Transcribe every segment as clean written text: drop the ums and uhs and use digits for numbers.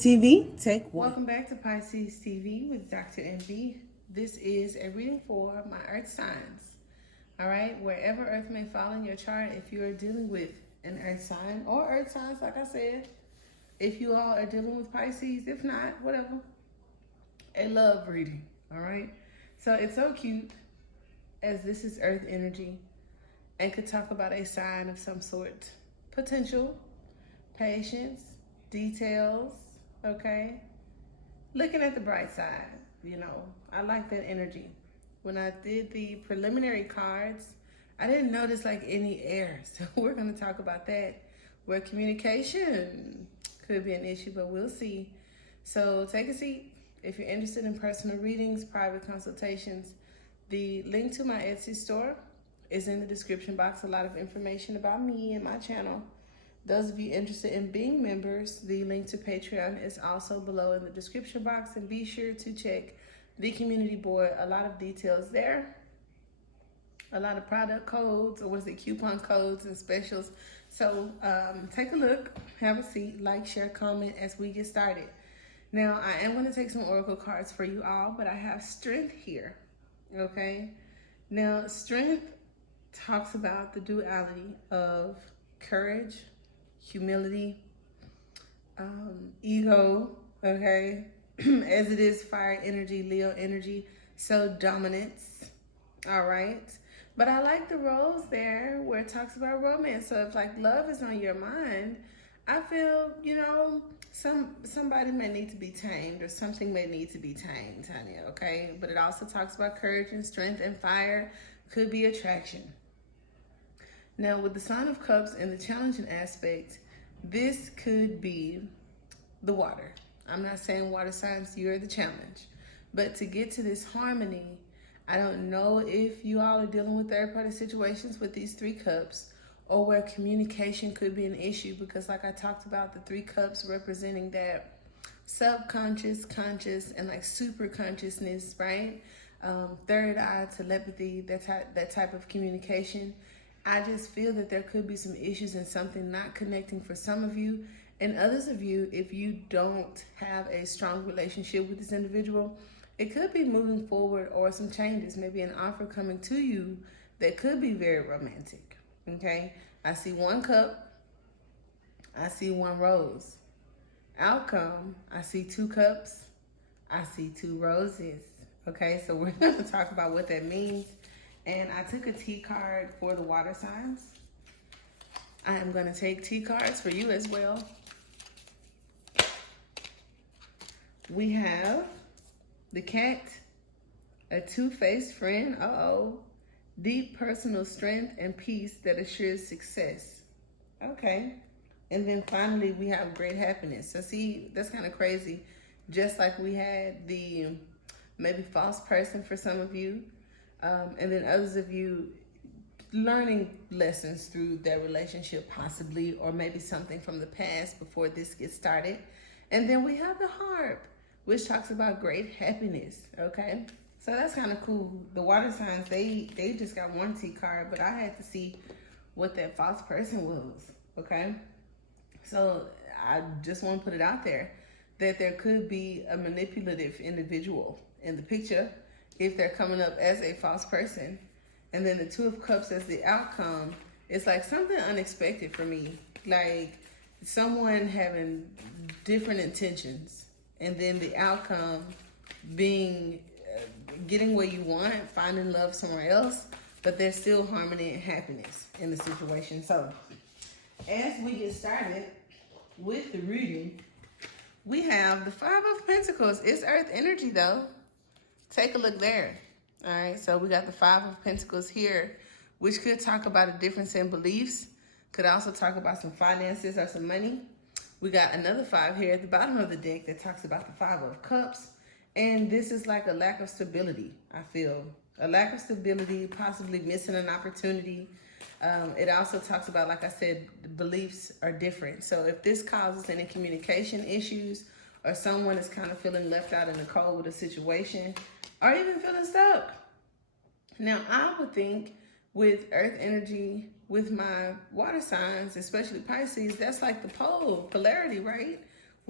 TV, take one. Welcome back to Pisces TV with Dr. MB. This is a reading for my earth signs. All right, wherever earth may fall in your chart, if you are dealing with an earth sign or earth signs, like I said, if you all are dealing with Pisces, if not, whatever, a love reading. All right, so it's so cute as this is earth energy and could talk about a sign of some sort, potential, patience, details. Okay, looking at the bright side, I like that energy. When I did the preliminary cards, I didn't notice like any air, so we're going to talk about that, where communication could be an issue, but we'll see. So take a seat. If you're interested in personal readings, private consultations, the link to my Etsy store is in the description box. A lot of information about me and my channel. Those of you interested in being members, the link to Patreon is also below in the description box, and be sure to check the community board. A lot of details there, a lot of product codes, or coupon codes and specials. So take a look, have a seat, like, share, comment as we get started. Now, I am going to take some oracle cards for you all, but I have strength here, okay? Now, strength talks about the duality of courage, humility, ego, okay, as it is fire energy, Leo energy, so dominance, all right? But I like the roles there where it talks about romance. So if like love is on your mind, I feel, somebody may need to be tamed, or something may need to be tamed, honey, okay? But it also talks about courage and strength, and fire could be attraction. Now, with the Sign of Cups and the challenging aspect, this could be the water. I'm not saying water signs, you're the challenge. But to get to this harmony, I don't know if you all are dealing with third-party situations with these 3 cups, or where communication could be an issue, because like I talked about, the 3 cups representing that subconscious, conscious, and like super consciousness, right? Third eye, telepathy, that type of communication. I just feel that there could be some issues and something not connecting for some of you, and others of you, if you don't have a strong relationship with this individual, it could be moving forward, or some changes, maybe an offer coming to you that could be very romantic, okay? I see 1 cup, I see 1 rose. Outcome, I see 2 cups, I see 2 roses, okay? So we're going to talk about what that means. And I took a T card for the water signs. I am going to take T cards for you as well. We have the cat, a two-faced friend, deep personal strength and peace that assures success. Okay. And then finally, we have great happiness. So see, that's kind of crazy. Just like we had the maybe false person for some of you. And then others of you learning lessons through their relationship possibly, or maybe something from the past before this gets started. And then we have the harp, which talks about great happiness, okay? So that's kind of cool. The water signs, they just got 1 T card, but I had to see what that false person was, okay? So I just want to put it out there that there could be a manipulative individual in the picture, if they're coming up as a false person. And then the 2 of Cups as the outcome, it's like something unexpected for me. Like someone having different intentions, and then the outcome being getting what you want, finding love somewhere else, but there's still harmony and happiness in the situation. So as we get started with the reading, we have the 5 of Pentacles. It's earth energy though. Take a look there. All right, so we got the 5 of Pentacles here, which could talk about a difference in beliefs. Could also talk about some finances or some money. We got another 5 here at the bottom of the deck that talks about the 5 of Cups. And this is like a lack of stability, I feel. A lack of stability, possibly missing an opportunity. It also talks about, like I said, the beliefs are different. So if this causes any communication issues, or someone is kind of feeling left out in the cold with a situation, or even feeling stuck. Now, I would think with earth energy, with my water signs, especially Pisces, that's like the polarity, right?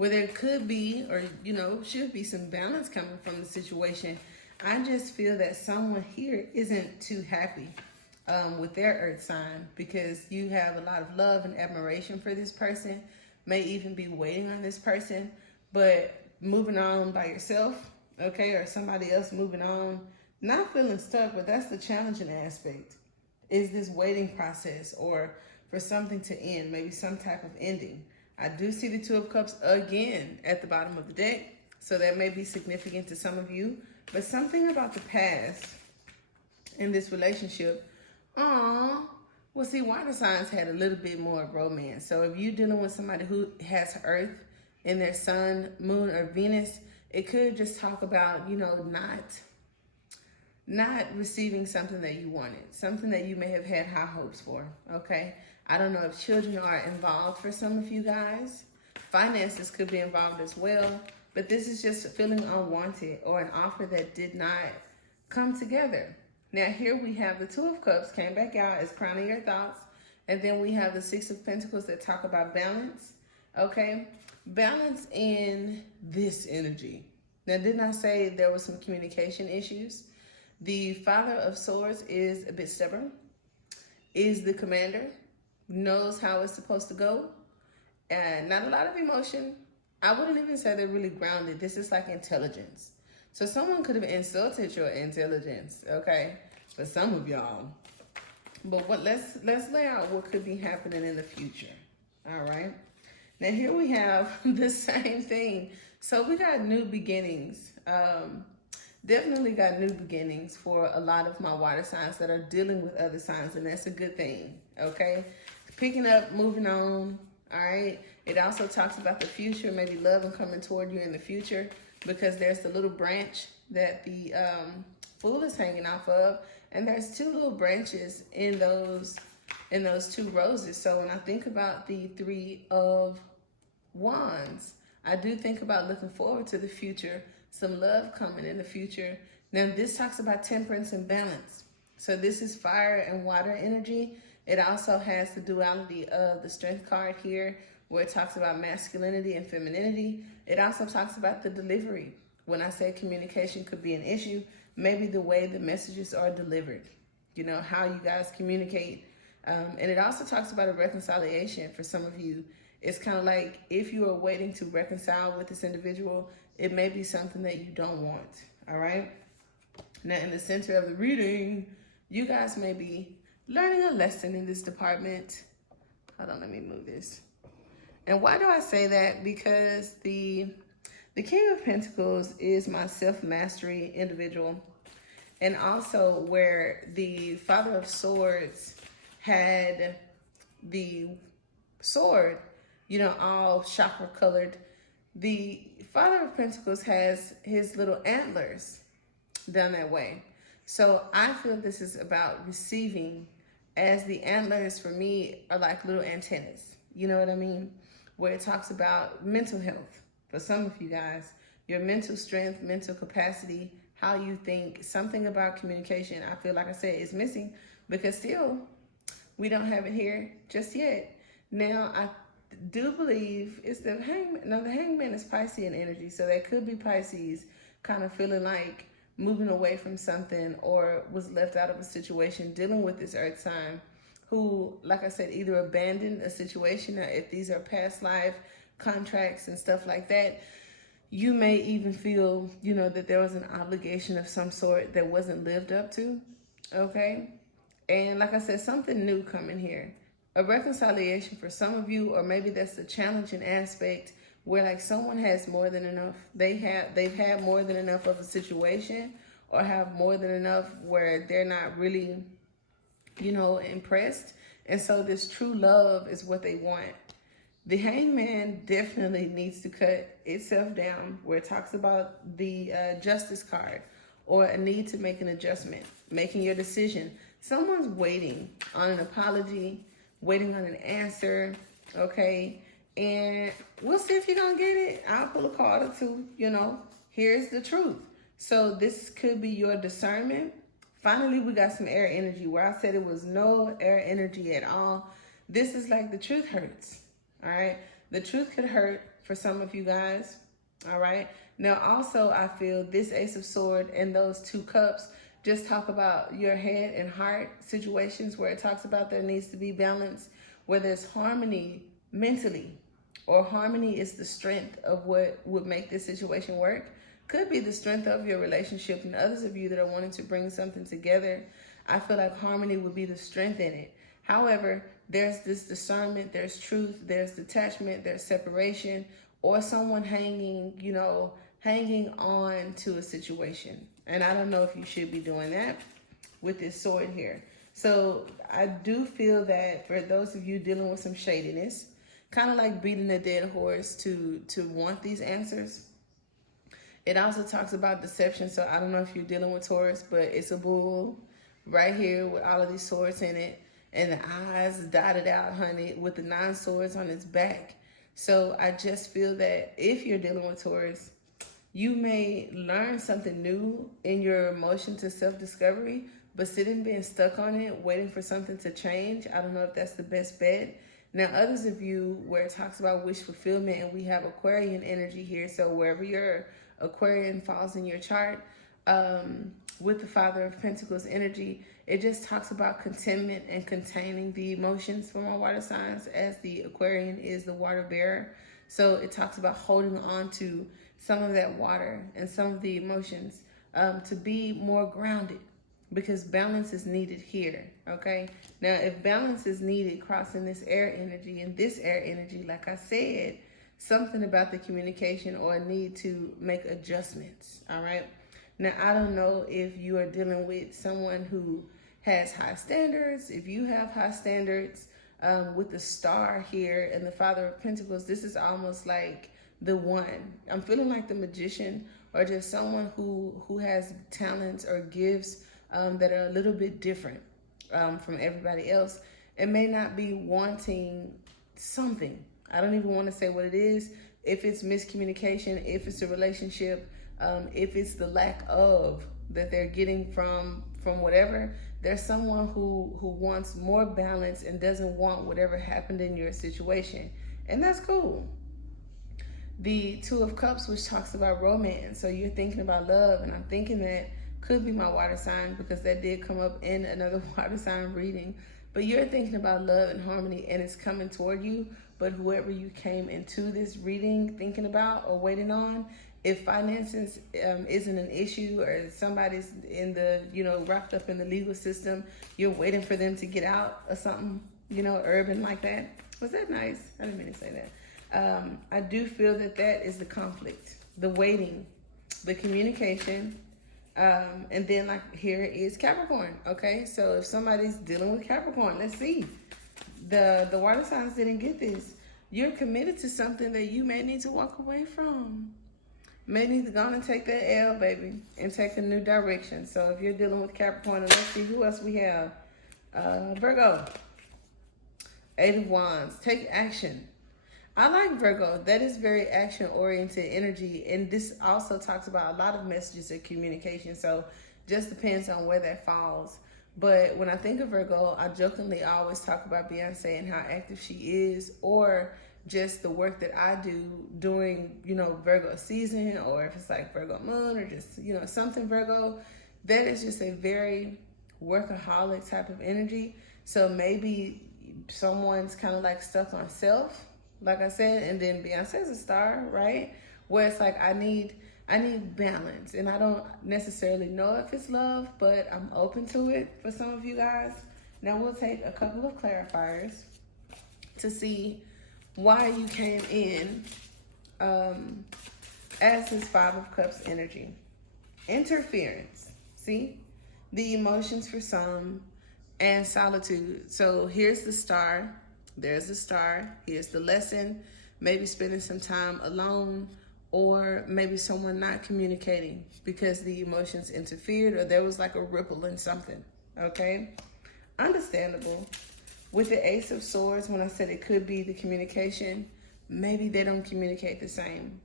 where there could be, or should be some balance coming from the situation. I just feel that someone here isn't too happy with their earth sign, because you have a lot of love and admiration for this person, may even be waiting on this person, but moving on by yourself, okay, or somebody else moving on, not feeling stuck. But that's the challenging aspect, is this waiting process, or for something to end, maybe some type of ending. I do see the Two of Cups again at the bottom of the deck, so that may be significant to some of you, but something about the past in this relationship. Well, see, water signs had a little bit more romance. So if you're dealing with somebody who has Earth in their sun, moon, or Venus, it could just talk about, not receiving something that you wanted, something that you may have had high hopes for, okay? I don't know if children are involved for some of you guys. Finances could be involved as well, but this is just feeling unwanted, or an offer that did not come together. Now here we have the Two of Cups came back out as crowning your thoughts. And then we have the Six of Pentacles that talk about balance. Okay, balance in this energy. Now, didn't I say there was some communication issues? The Father of Swords is a bit stubborn, is the commander, knows how it's supposed to go, and not a lot of emotion. I wouldn't even say they're really grounded. This is like intelligence. So someone could have insulted your intelligence, okay, for some of y'all. But let's lay out what could be happening in the future, all right? Now here we have the same thing. So we got new beginnings. Definitely got new beginnings for a lot of my water signs that are dealing with other signs, and that's a good thing, okay? Picking up, moving on, all right? It also talks about the future, maybe love and coming toward you in the future, because there's the little branch that the Fool is hanging off of, and there's two little branches in those two roses. So when I think about the Three of Wands, I do think about looking forward to the future, some love coming in the future. Now this talks about temperance and balance. So this is fire and water energy. It also has the duality of the Strength card here, where it talks about masculinity and femininity. It also talks about the delivery. When I say communication could be an issue, maybe the way the messages are delivered, how you guys communicate. And it also talks about a reconciliation for some of you. It's kind of like if you are waiting to reconcile with this individual, it may be something that you don't want, all right? Now, in the center of the reading, you guys may be learning a lesson in this department. Hold on, let me move this. And why do I say that? Because the King of Pentacles is my self-mastery individual. And also where the Father of Swords had the sword, all chakra colored. The Father of Pentacles has his little antlers done that way. So I feel this is about receiving, as the antlers for me are like little antennas. You know what I mean? Where it talks about mental health. For some of you guys, your mental strength, mental capacity, how you think, something about communication, I feel like I said, is missing, because still, we don't have it here just yet. Now, I do believe it's the Hangman. No, the Hangman is Piscean energy, so that could be Pisces kind of feeling like moving away from something, or was left out of a situation, dealing with this earth sign, who, like I said, either abandoned a situation, or if these are past life contracts and stuff like that, you may even feel, that there was an obligation of some sort that wasn't lived up to, okay? And like I said, something new coming here. A reconciliation for some of you, or maybe that's the challenging aspect, where like someone has more than enough. They've had more than enough of a situation, or have more than enough where they're not really, impressed. And so this true love is what they want. The Hangman definitely needs to cut itself down, where it talks about the Justice card, or a need to make an adjustment, making your decision. Someone's waiting on an apology, waiting on an answer, okay? And we'll see if you're going to get it. I'll pull a card or two, Here's the truth. So this could be your discernment. Finally, we got some air energy, where I said it was no air energy at all. This is like the truth hurts. All right, the truth could hurt for some of you guys. All right. Now, also, I feel this Ace of Sword and those 2 cups just talk about your head and heart situations where it talks about there needs to be balance, where there's harmony mentally, or harmony is the strength of what would make this situation work. Could be the strength of your relationship, and others of you that are wanting to bring something together, I feel like harmony would be the strength in it. However, there's this discernment, there's truth, there's detachment, there's separation, or someone hanging on to a situation. And I don't know if you should be doing that with this sword here. So I do feel that for those of you dealing with some shadiness, kind of like beating a dead horse to want these answers. It also talks about deception. So I don't know if you're dealing with Taurus, but it's a bull right here with all of these swords in it. And the eyes dotted out, honey, with the 9 swords on its back. So I just feel that if you're dealing with Taurus, you may learn something new in your emotion to self-discovery, but sitting being stuck on it, waiting for something to change, I don't know if that's the best bet. Now, others of you where it talks about wish fulfillment, and we have Aquarian energy here, so wherever your Aquarian falls in your chart, with the Father of Pentacles energy, it just talks about contentment and containing the emotions from our water signs, as the Aquarian is the water bearer. So it talks about holding on to some of that water and some of the emotions to be more grounded, because balance is needed here, okay? Now, if balance is needed crossing this air energy and this air energy, like I said, something about the communication or a need to make adjustments, all right? Now, I don't know if you are dealing with someone who has high standards. If you have high standards, with the star here and the Father of Pentacles, this is almost like the one. I'm feeling like the magician, or just someone who has talents or gifts that are a little bit different from everybody else, and may not be wanting something. I don't even want to say what it is. If it's miscommunication, if it's a relationship, if it's the lack of that they're getting from whatever, there's someone who wants more balance and doesn't want whatever happened in your situation. And that's cool. The 2 of Cups, which talks about romance. So you're thinking about love, and I'm thinking that could be my water sign, because that did come up in another water sign reading. But you're thinking about love and harmony, and it's coming toward you. But whoever you came into this reading thinking about or waiting on, if finances isn't an issue, or somebody's in the, wrapped up in the legal system, you're waiting for them to get out or something, urban like that. Was that nice? I didn't mean to say that. I do feel that is the conflict, the waiting, the communication, and then like here is Capricorn. Okay, so if somebody's dealing with Capricorn, let's see. The water signs didn't get this. You're committed to something that you may need to walk away from. May need to go on and take that L, baby, and take a new direction. So if you're dealing with Capricorn, and let's see who else we have. Virgo, 8 of Wands, take action. I like Virgo. That is very action-oriented energy. And this also talks about a lot of messages of communication. So just depends on where that falls. But when I think of Virgo, I jokingly always talk about Beyonce and how active she is, or just the work that I do during, Virgo season, or if it's like Virgo moon, or just, something Virgo. That is just a very workaholic type of energy. So maybe someone's kind of like stuck on self, like I said, and then Beyonce's a star, right? Where it's like, I need balance, and I don't necessarily know if it's love, but I'm open to it for some of you guys. Now we'll take a couple of clarifiers to see why you came in as this 5 of Cups energy. Interference, see? The emotions for some, and solitude. So here's the star, there's the star, here's the lesson, maybe spending some time alone, or maybe someone not communicating because the emotions interfered, or there was like a ripple in something, okay? Understandable. With the Ace of Swords, when I said it could be the communication, maybe they don't communicate the same.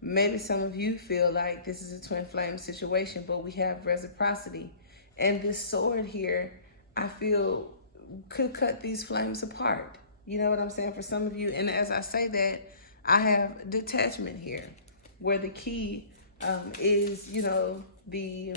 Maybe some of you feel like this is a twin flame situation, but we have reciprocity. And this sword here, I feel, could cut these flames apart. You know what I'm saying? For some of you, and as I say that, I have detachment here, where the key is, the,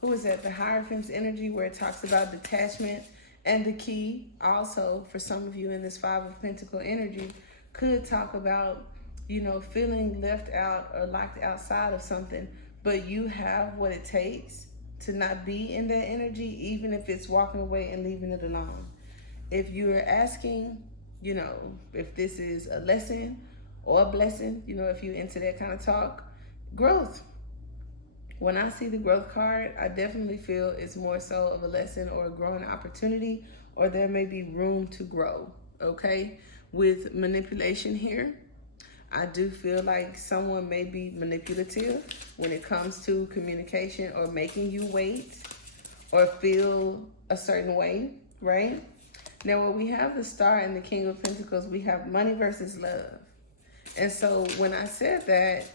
who is that? The Hierophant's energy, where it talks about detachment. And the key also, for some of you in this Five of Pentacle energy, could talk about, feeling left out or locked outside of something, but you have what it takes to not be in that energy, even if it's walking away and leaving it alone. If you're asking, if this is a lesson or a blessing, if you're into that kind of talk, growth. When I see the growth card, I definitely feel it's more so of a lesson or a growing opportunity, or there may be room to grow, okay? With manipulation here, I do feel like someone may be manipulative when it comes to communication or making you wait or feel a certain way, right? Now, when we have the Star and the King of Pentacles, we have money versus love. And so when I said that,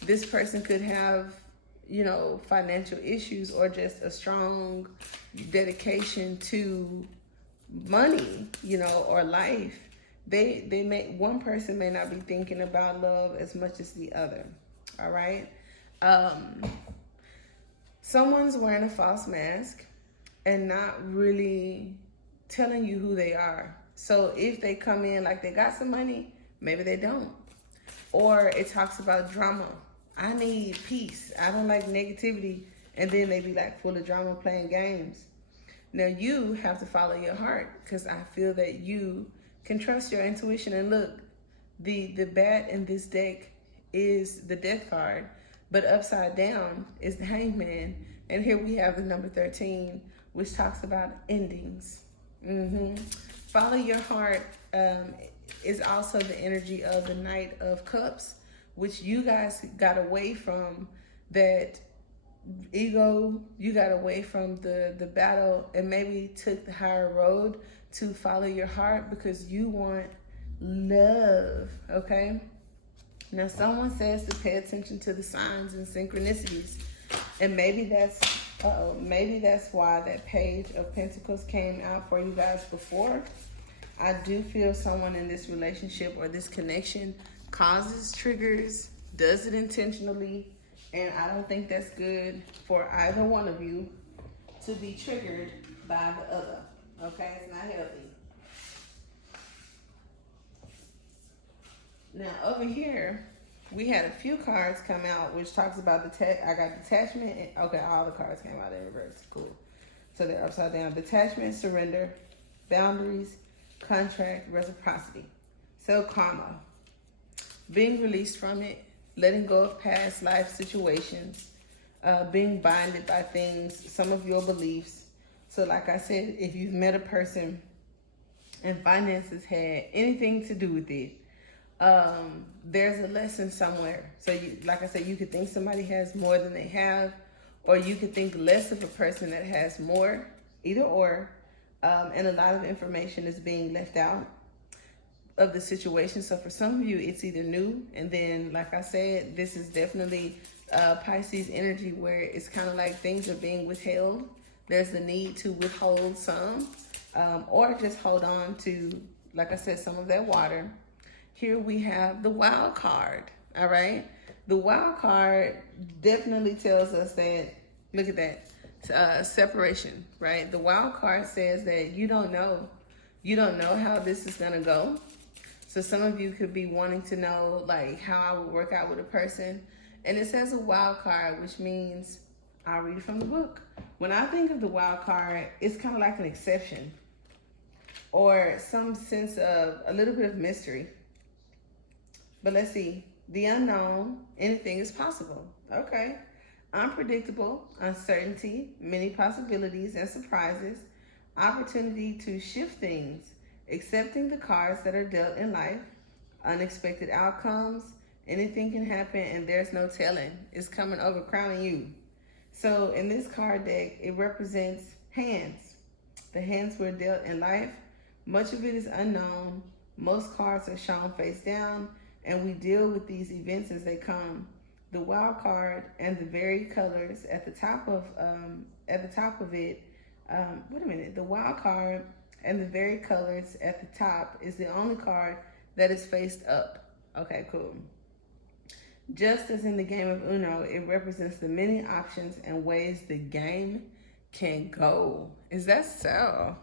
this person could have, financial issues or just a strong dedication to money, or life. One person may not be thinking about love as much as the other. All right. Someone's wearing a false mask and not really telling you who they are. So if they come in like they got some money, maybe they don't. Or it talks about drama. I need peace. I don't like negativity. And then they be like full of drama, playing games. Now you have to follow your heart, because I feel that you can trust your intuition. And look, the bat in this deck is the Death card, but upside down is the Hangman. And here we have the number 13, which talks about endings. Follow your heart is also the energy of the Knight of Cups, which you guys got away from that ego. You got away from the battle and maybe took the higher road to follow your heart because you want love, okay? Now, someone says to pay attention to the signs and synchronicities, and maybe that's why that Page of Pentacles came out for you guys before. I do feel someone in this relationship or this connection causes triggers, does it intentionally, and I don't think that's good for either one of you to be triggered by the other, okay? It's not healthy. Now, over here, we had a few cards come out, which talks about I got detachment. Okay, all the cards came out in reverse. Cool. So they're upside down. Detachment, surrender, boundaries, contract, reciprocity. So karma. Being released from it, letting go of past life situations, being binded by things, some of your beliefs. So like I said, if you've met a person and finances had anything to do with it, there's a lesson somewhere. So like I said, you could think somebody has more than they have, or you could think less of a person that has more, either or, and a lot of information is being left out of the situation. So for some of you, it's either new, and then like I said, this is definitely Pisces energy, where it's kind of like things are being withheld. There's the need to withhold some, or just hold on to, like I said, some of that water. Here we have the Wild card, all right? The Wild card definitely tells us that, look at that, separation, right? The Wild card says that you don't know how this is gonna go. So some of you could be wanting to know like how I would work out with a person. And it says a Wild card, which means, I'll read from the book. When I think of the Wild card, it's kind of like an exception or some sense of a little bit of mystery. But let's see, the unknown, anything is possible. Okay. Unpredictable, uncertainty, many possibilities and surprises, opportunity to shift things, accepting the cards that are dealt in life, unexpected outcomes, anything can happen and there's no telling. It's coming over, crowning you. So in this card deck, it represents hands. The hands were dealt in life. Much of it is unknown. Most cards are shown face down, and we deal with these events as they come. The Wild card and the varied colors at the top of it. The Wild card and the varied colors at the top is the only card that is faced up. Okay, cool. Just as in the game of Uno, it represents the many options and ways the game can go. Is that so?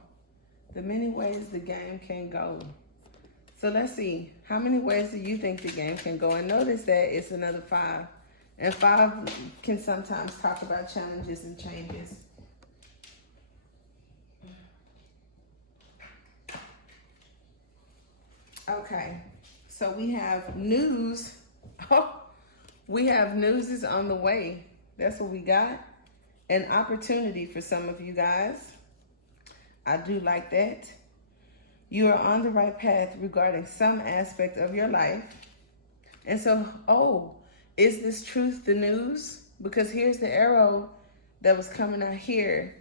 The many ways the game can go. So let's see, how many ways do you think the game can go? And notice that it's another 5. And 5 can sometimes talk about challenges and changes. Okay, so we have news. Oh, we have news is on the way. That's what we got. An opportunity for some of you guys. I do like that. You are on the right path regarding some aspect of your life. And so, oh, is this truth the news? Because here's the arrow that was coming out here.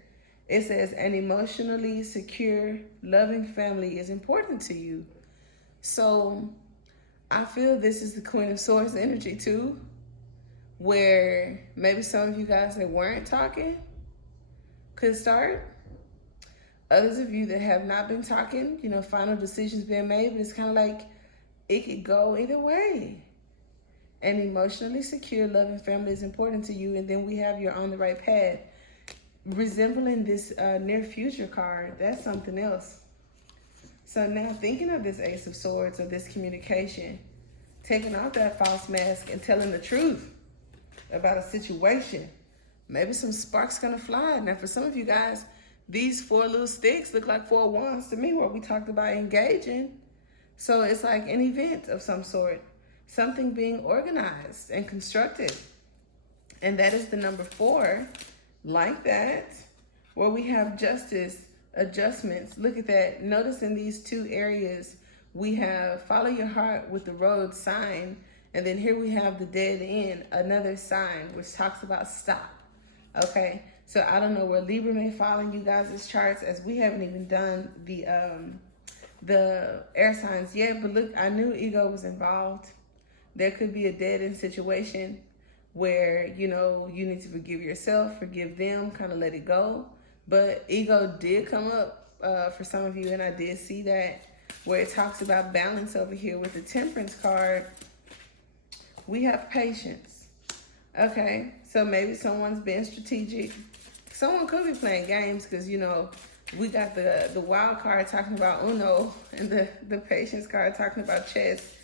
It says, an emotionally secure, loving family is important to you. So I feel this is the Queen of Swords energy too, where maybe some of you guys that weren't talking could start. Others of you that have not been talking, you know, final decisions being made, but it's kind of like it could go either way. An emotionally secure, loving family is important to you. And then we have you're on the right path. Resembling this near future card, that's something else. So now thinking of this Ace of Swords or this communication, taking off that false mask and telling the truth about a situation, maybe some sparks gonna fly. Now for some of you guys, these 4 little sticks look like 4 wands to me, where we talked about engaging. So it's like an event of some sort, something being organized and constructed. And that is the number 4, like that, where we have justice, adjustments. Look at that. Notice in these 2 areas, we have follow your heart with the road sign. And then here we have the dead end, another sign, which talks about stop. Okay. So I don't know where Libra may fall in you guys' charts, as we haven't even done the air signs yet. But look, I knew ego was involved. There could be a dead end situation where, you know, you need to forgive yourself, forgive them, kind of let it go. But ego did come up for some of you, and I did see that, where it talks about balance over here with the Temperance card. We have patience. Okay, so maybe someone's being strategic. Someone could be playing games, because, you know, we got the wild card talking about Uno and the patience card talking about chess,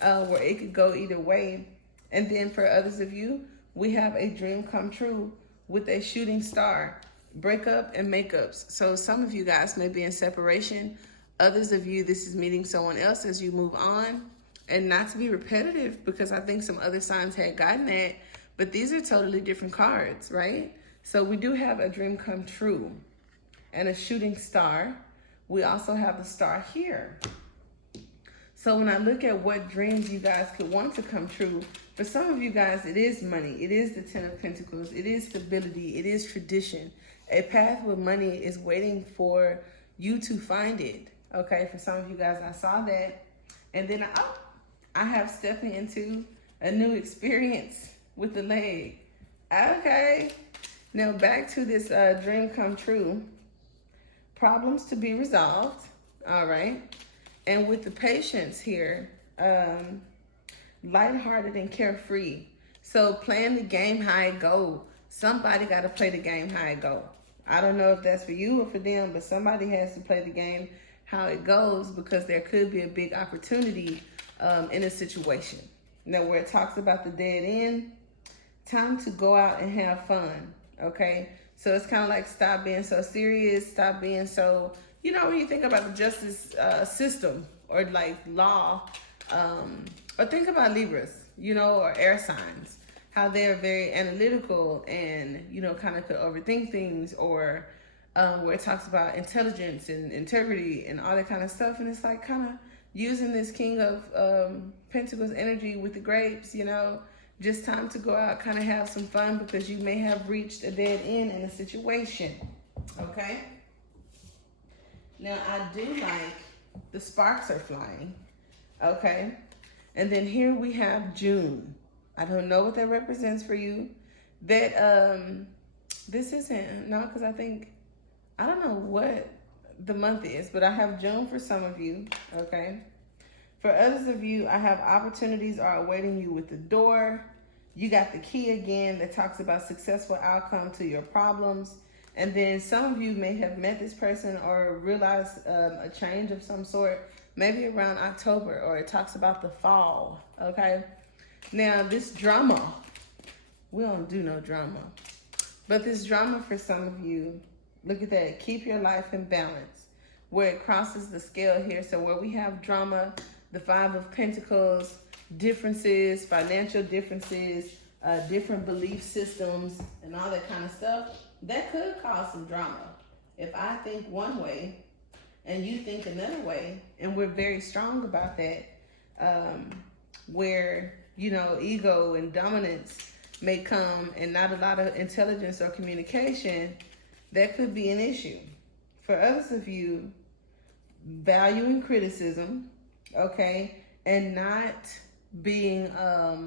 where it could go either way. And then for others of you, we have a dream come true with a shooting star, breakup and makeups. So some of you guys may be in separation. Others of you, this is meeting someone else as you move on. And not to be repetitive, because I think some other signs had gotten that, but these are totally different cards, right? So we do have a dream come true and a shooting star. We also have the star here. So when I look at what dreams you guys could want to come true, for some of you guys, it is money. It is the 10 of Pentacles. It is stability. It is tradition. A path with money is waiting for you to find it. Okay, for some of you guys, I saw that. And then I have stepping into a new experience with the leg. Okay. Now back to this dream come true. Problems to be resolved. All right. And with the patience here, lighthearted and carefree. So playing the game how it go. Somebody got to play the game how it go. I don't know if that's for you or for them, but somebody has to play the game how it goes, because there could be a big opportunity in a situation. Now, where it talks about the dead end, time to go out and have fun, okay? So it's kind of like stop being so serious, stop being so, you know, when you think about the justice system or like law, or think about Libras, you know, or air signs, how they're very analytical and, you know, kind of could overthink things, or where it talks about intelligence and integrity and all that kind of stuff. And it's like kind of using this King of Pentacles energy with the grapes, you know, just time to go out, kind of have some fun, because you may have reached a dead end in a situation, okay? Now, I do like the sparks are flying, okay? And then here we have June. I don't know what that represents for you. That, this isn't, no, because I don't know what the month is, but I have June for some of you, okay? For others of you, I have opportunities are awaiting you with the door. You got the key again that talks about successful outcome to your problems. And then some of you may have met this person or realized a change of some sort, maybe around October, or it talks about the fall, okay? Now, this drama, we don't do no drama. But this drama for some of you, look at that, keep your life in balance, where it crosses the scale here. So where we have drama, the Five of Pentacles, differences, financial differences, different belief systems, and all that kind of stuff, that could cause some drama. If I think one way and you think another way, and we're very strong about that, where, you know, ego and dominance may come and not a lot of intelligence or communication, that could be an issue. For others of you, valuing criticism, okay, and not being a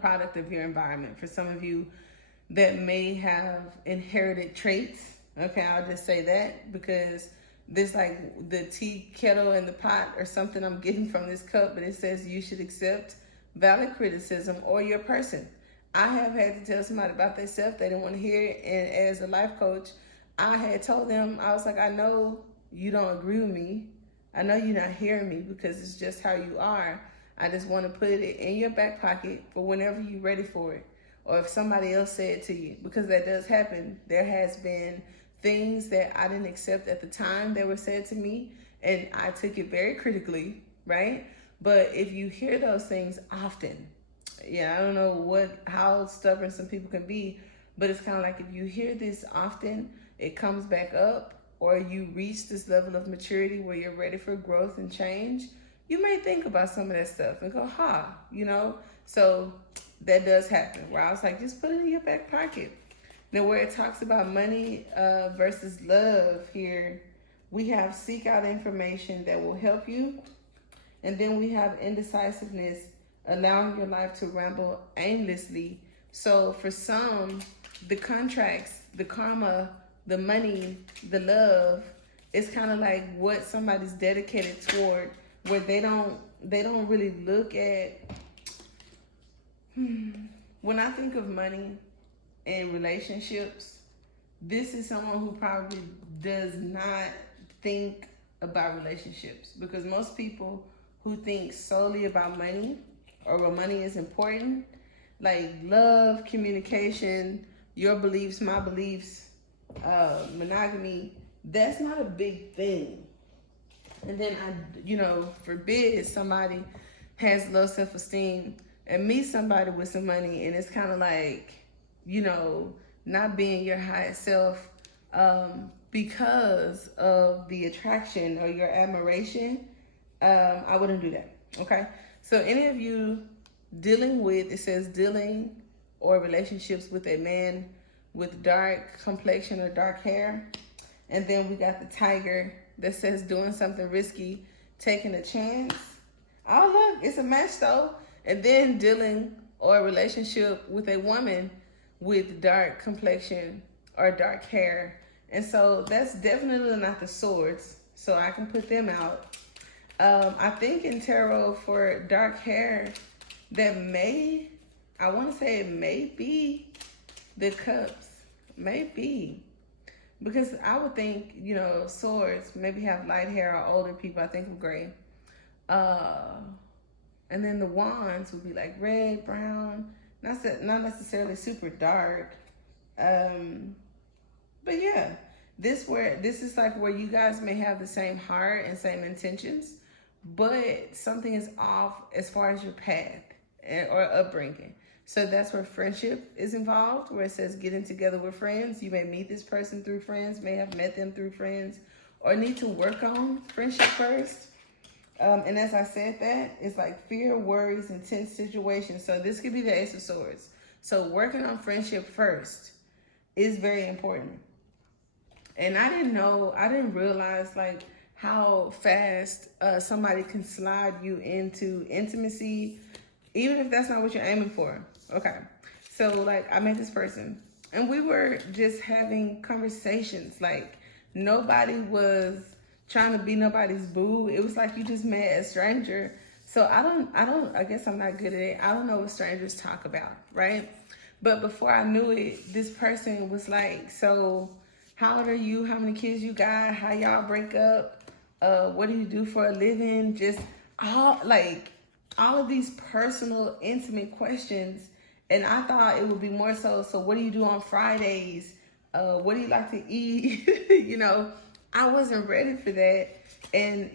product of your environment. For some of you that may have inherited traits, okay, I'll just say that, because this, like the tea kettle and the pot or something I'm getting from this cup, but it says you should accept valid criticism or your person. I have had to tell somebody about themselves, they didn't want to hear it, and as a life coach, I had told them, I was like, I know you don't agree with me. I know you're not hearing me because it's just how you are. I just want to put it in your back pocket for whenever you're ready for it. Or if somebody else said it to you, because that does happen. There has been things that I didn't accept at the time that were said to me, and I took it very critically, right? But if you hear those things often, yeah, I don't know how stubborn some people can be, but it's kind of like if you hear this often, it comes back up, or you reach this level of maturity where you're ready for growth and change, you may think about some of that stuff and go, you know? So that does happen, where I was like, just put it in your back pocket. Now, where it talks about money versus love here, we have seek out information that will help you. And then we have indecisiveness, allowing your life to ramble aimlessly. So for some, the contracts, the karma, the money, the love, it's kind of like what somebody's dedicated toward, where they don't really look at. When I think of money and relationships, this is someone who probably does not think about relationships, because most people who think solely about money, or where money is important, like love, communication, your beliefs, my beliefs, monogamy, that's not a big thing. And then forbid somebody has low self-esteem and meets somebody with some money, and it's kind of like, not being your highest self because of the attraction or your admiration. I wouldn't do that, okay? So any of you dealing or relationships with a man with dark complexion or dark hair, and then we got the tiger that says doing something risky, taking a chance. Oh, look, it's a match though. And then dealing or a relationship with a woman with dark complexion or dark hair. And so that's definitely not the swords, so I can put them out. I think in tarot for dark hair, I want to say it may be the cups. Maybe. Because I would think, swords maybe have light hair, or older people, I think of gray. And then the wands would be like red, brown, not necessarily super dark. But yeah, this is like where you guys may have the same heart and same intentions, but something is off as far as your path or upbringing. So that's where friendship is involved, where it says getting together with friends. You may meet this person through friends, may have met them through friends, or need to work on friendship first. And as I said that, it's like fear, worries, intense situations. So this could be the Ace of Swords. So working on friendship first is very important. And I didn't realize like how fast somebody can slide you into intimacy, even if that's not what you're aiming for. Okay, so like I met this person and we were just having conversations. Like nobody was trying to be nobody's boo. It was like you just met a stranger. So I guess I'm not good at it. I don't know what strangers talk about, right? But before I knew it, this person was like, so how old are you? How many kids you got? How y'all break up? What do you do for a living? Just all of these personal, intimate questions. And I thought it would be more so what do you do on Fridays? What do you like to eat? I wasn't ready for that. And,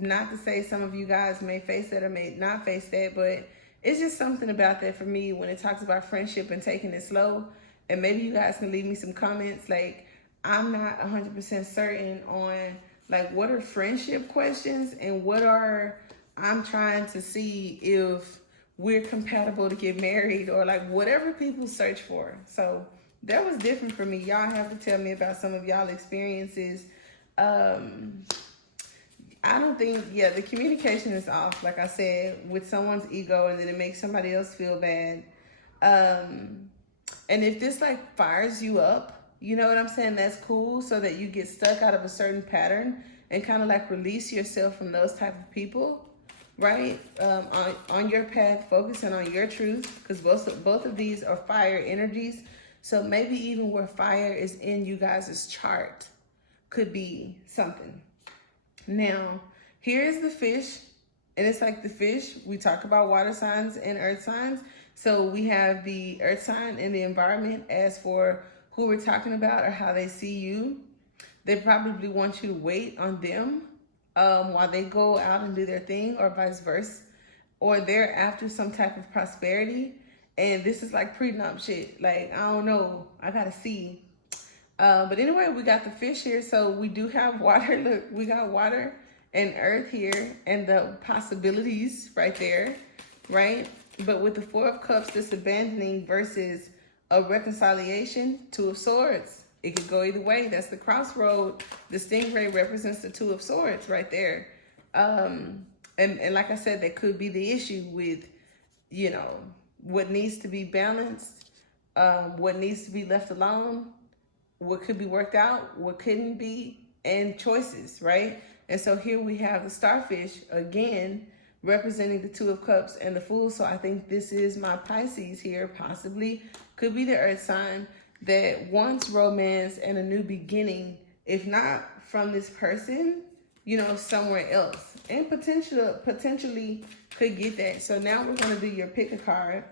not to say some of you guys may face that or may not face that, but it's just something about that for me when it talks about friendship and taking it slow. And maybe you guys can leave me some comments. Like, I'm not 100% certain on, like, what are friendship questions and I'm trying to see if we're compatible to get married or, like, whatever people search for. So that was different for me. Y'all have to tell me about some of y'all experiences. I don't think, the communication is off, like I said, with someone's ego, and then it makes somebody else feel bad. And if this like fires you up, you know what I'm saying? That's cool, so that you get stuck out of a certain pattern and kind of like release yourself from those type of people, right? On your path, focusing on your truth, because both of these are fire energies. So maybe even where fire is in you guys' chart could be something. Now, here's the fish, and it's like the fish. We talk about water signs and earth signs. So we have the earth sign and the environment as for who we're talking about or how they see you. They probably want you to wait on them while they go out and do their thing, or vice versa. Or they're after some type of prosperity. And this is like prenup shit. Like, I don't know. I gotta see. But anyway, we got the fish here. So we do have water. Look, we got water and earth here and the possibilities right there, right? But with the Four of Cups, this abandoning versus a reconciliation, Two of Swords. It could go either way. That's the crossroad. The stingray represents the Two of Swords right there. And like I said, that could be the issue with, what needs to be balanced, what needs to be left alone, what could be worked out, what couldn't be, and choices, right? And so here we have the starfish, again, representing the Two of Cups and the Fool. So I think this is my Pisces here, possibly. Could be the earth sign that wants romance and a new beginning, if not from this person, somewhere else. And potentially could get that. So now we're going to do your pick a card.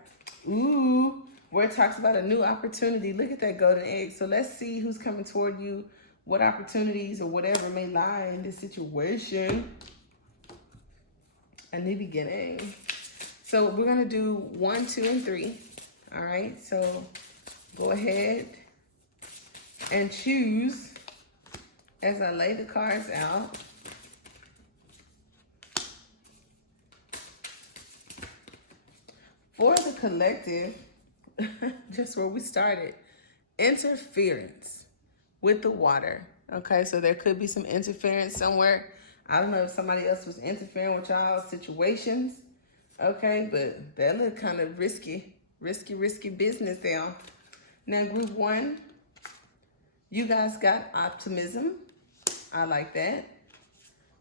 Ooh, where it talks about a new opportunity. Look at that golden egg. So let's see who's coming toward you, what opportunities or whatever may lie in this situation. A new beginning. So we're going to do 1, 2, and 3. All right. So go ahead and choose as I lay the cards out. For the collective, just where we started, interference with the water. Okay, so there could be some interference somewhere. I don't know if somebody else was interfering with y'all's situations. Okay, but that looked kind of risky business there. Now, group 1, you guys got optimism. I like that.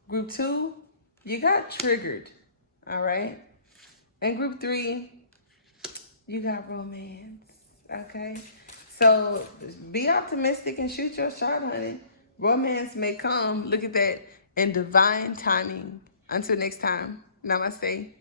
Group 2, you got triggered. All right. And group 3, you got romance. Okay. So be optimistic and shoot your shot, honey. Romance may come. Look at that. In divine timing. Until next time. Namaste.